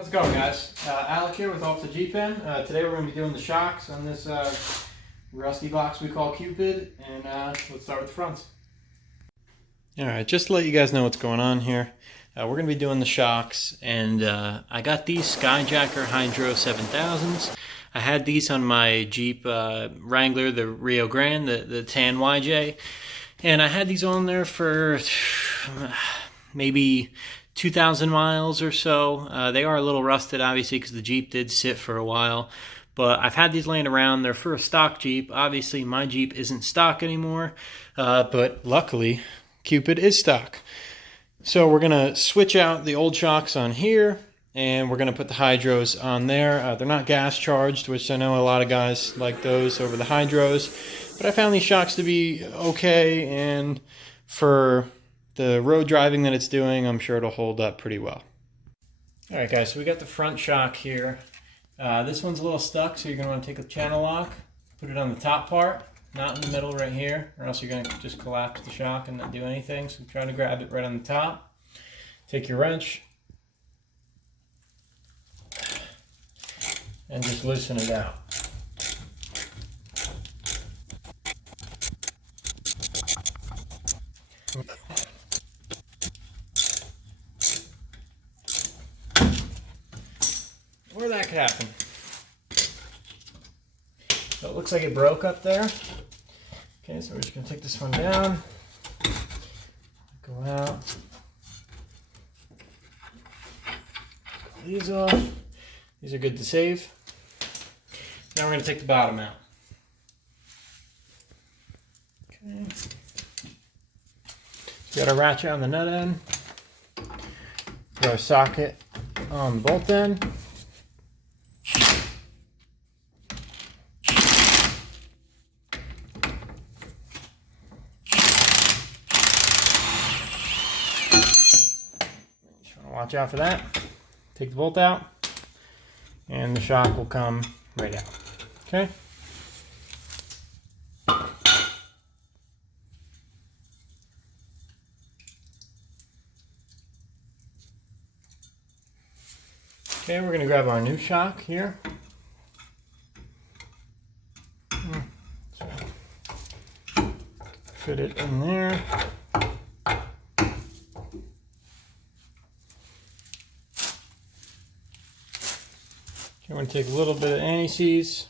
How's it going, guys? Alec here with Off the G-Pen. Today we're going to be doing the shocks on this rusty box we call Cupid, and let's start with the fronts. Alright, just to let you guys know what's going on here, we're going to be doing the shocks, and I got these Skyjacker Hydro 7000s. I had these on my Jeep Wrangler, the Rio Grande, the tan YJ, and I had these on there for maybe 2,000 miles or so. They are a little rusted, obviously, because the Jeep did sit for a while. But I've had these laying around. They're for a stock Jeep. Obviously, my Jeep isn't stock anymore. But luckily, Cupid is stock. So we're going to switch out the old shocks on here. And we're going to put the Hydros on there. They're not gas charged, which I know a lot of guys like those over the Hydros. But I found these shocks to be okay. And for the road driving that it's doing, I'm sure it'll hold up pretty well. Alright guys, so we got the front shock here. This one's a little stuck, so you're going to want to take a channel lock, put it on the top part, not in the middle right here, or else you're going to just collapse the shock and not do anything. So try to grab it right on the top. Take your wrench and just loosen it out. Or that could happen. So it looks like it broke up there. Okay, so we're just going to take this one down. Go out. These off. These are good to save. Now we're going to take the bottom out. Okay. Got our ratchet on the nut end. Got our socket on the bolt end. Watch out for that. Take the bolt out, and the shock will come right out. Okay? Okay, we're going to grab our new shock here. So, fit it in there. I'm going to take a little bit of anti-seize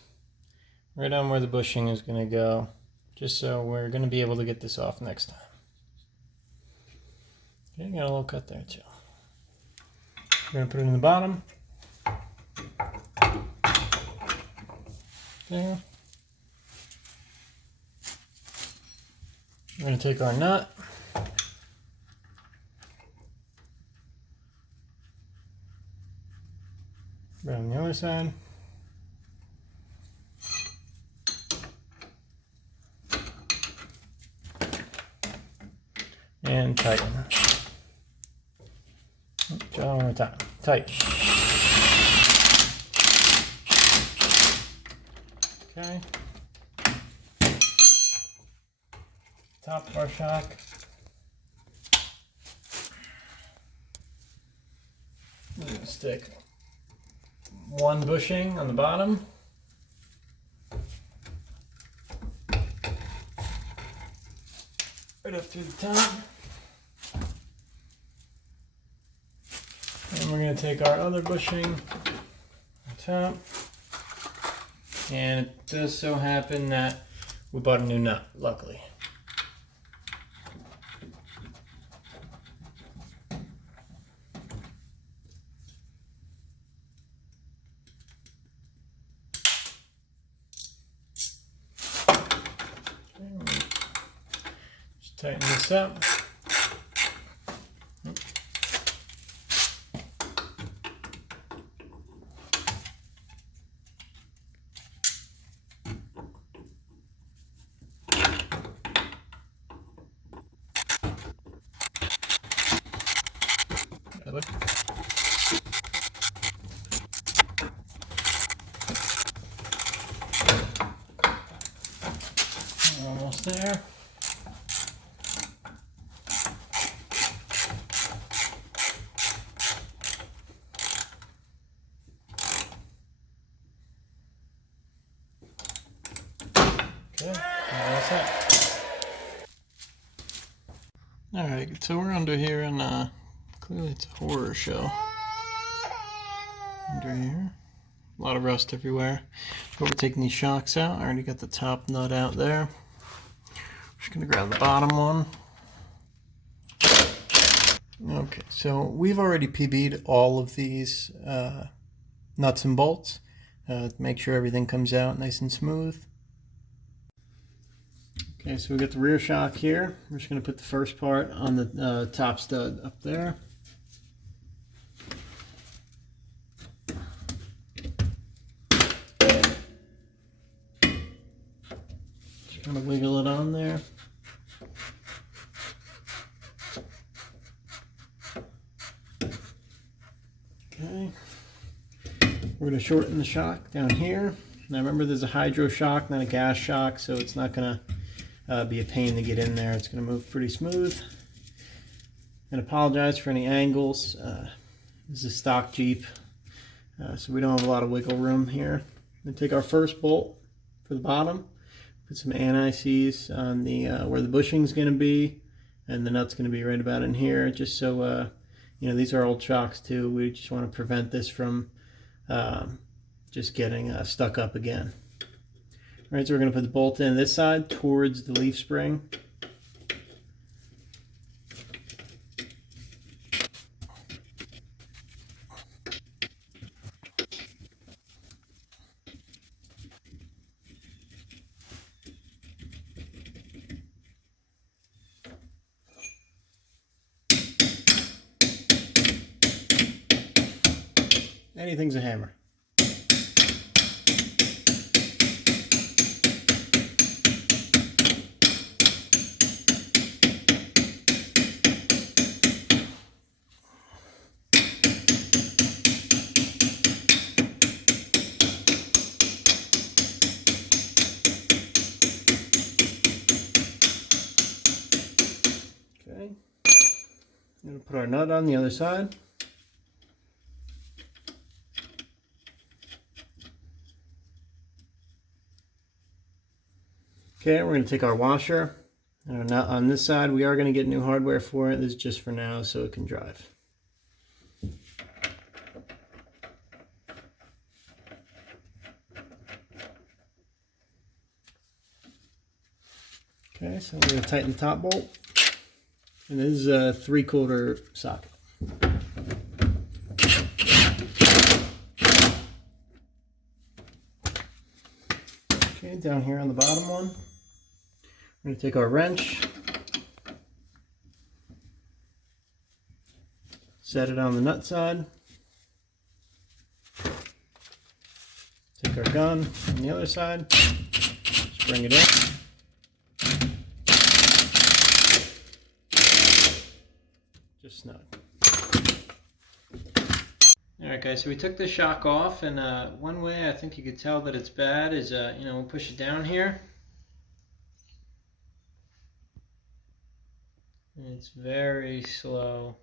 right on where the bushing is going to go, just so we're going to be able to get this off next time. Okay, got a little cut there too. We're going to put it in the bottom. There. We're going to take our nut. Right on the other side. And tighten. Try one more time. Tight. Okay. Top of our shock. We're going to stick one bushing on the bottom. Right up through the top. And we're going to take our other bushing on top. And it does so happen that we bought a new nut, luckily. Just tighten this up. Almost there. Okay, that's that. Alright, so we're under here and clearly it's a horror show. Under here. A lot of rust everywhere. But we're taking these shocks out. I already got the top nut out there. Just gonna grab the bottom one. Okay, so we've already PB'd all of these nuts and bolts to make sure everything comes out nice and smooth. Okay, so we got the rear shock here. We're just going to put the first part on the top stud up there. Just kind of wiggle it on there. Okay. We're going to shorten the shock down here. Now remember, there's a hydro shock, not a gas shock, so it's not going to be a pain to get in there. It's going to move pretty smooth. And apologize for any angles. This is a stock Jeep, so we don't have a lot of wiggle room here. We're going to take our first bolt for the bottom, put some anti-seize on the where the bushing's going to be, and the nut's going to be right about in here, just so you know, these are old shocks too. We just want to prevent this from just getting stuck up again. All right, so we're going to put the bolt in this side towards the leaf spring. Anything's a hammer. Okay, I'm going to put our nut on the other side. Okay, we're going to take our washer, and our nut on this side. We are going to get new hardware for it. This is just for now so it can drive. Okay, so we're going to tighten the top bolt. And this is a 3/4 socket. Okay, down here on the bottom one, we're going to take our wrench, set it on the nut side, take our gun on the other side, just bring it in. Just snug. Alright guys, so we took the shock off, and one way I think you could tell that it's bad is, you know, we'll push it down here. And it's very slow,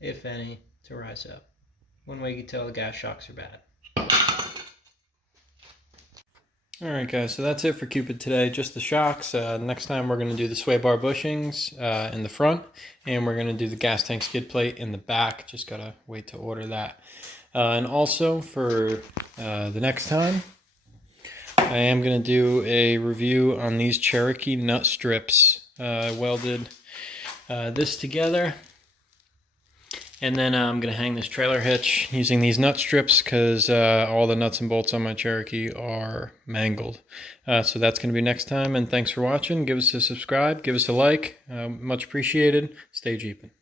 if any, to rise up. One way you can tell the gas shocks are bad. Alright guys, so that's it for Cupid today, just the shocks. Next time we're going to do the sway bar bushings in the front, and we're going to do the gas tank skid plate in the back. Just got to wait to order that. And also for the next time, I am going to do a review on these Cherokee nut strips. I welded this together, and then I'm going to hang this trailer hitch using these nut strips because all the nuts and bolts on my Cherokee are mangled. So that's going to be next time, and thanks for watching. Give us a subscribe, give us a like, much appreciated. Stay Jeepin'.